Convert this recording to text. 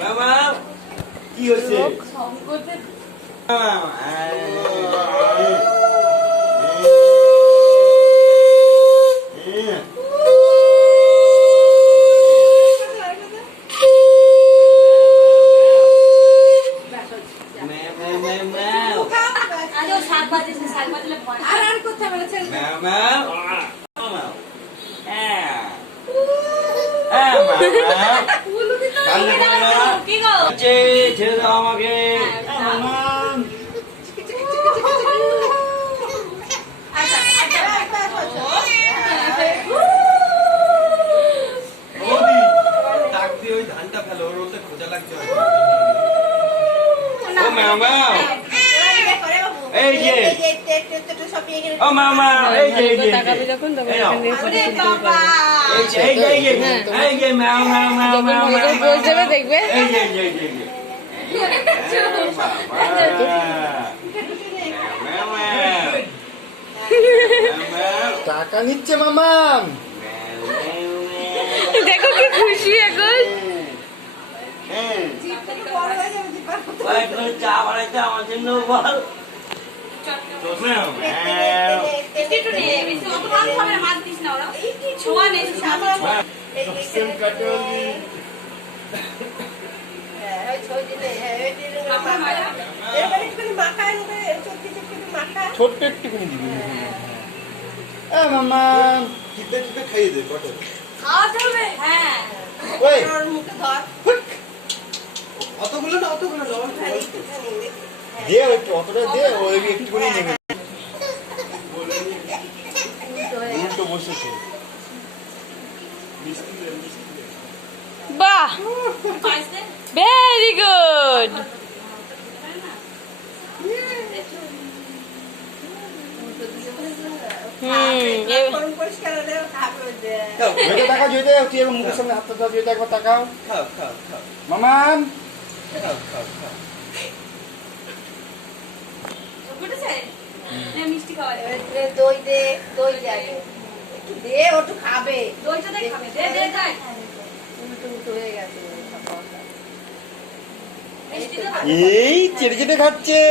মামা কি হয়েছে? আমাকে ধানটা ফেলো, ওর খোঁজা লাগছে। ও মামা এই যে ও মামা এই যে এই যে তাকাবে যখন তখন এখান থেকে ফটো তুলতে পারবে। এই যে মামা মামা পোজ দেবে দেখবে। এই যে এই যে টাকা নিচ্ছে মামা, দেখো কি খুশি এখন। চা বানাইতে আমার জন্য বল। ছোট্ট একটুখানি দিবি মামা, টিপে টিপে খাইয়ে দে কত অতগুলো না, অতগুলো দে, একটু অতটা দে, ওই একটুখানি নেবে। উল্টো বসেছে। বাহ, ভেরি গুড। টাকা জয়তে তুই এবার মুখের সামনে হাতটা দাও, জয়তে একবার তাকাও মামান। মিষ্টি খাওয়া দই দে, দই দে, ওটু খাবে, দইটা খাবে, দে দে দে। উল্টো উল্টো হয়ে গেছে। এই চেটে চেটে খাচ্ছে।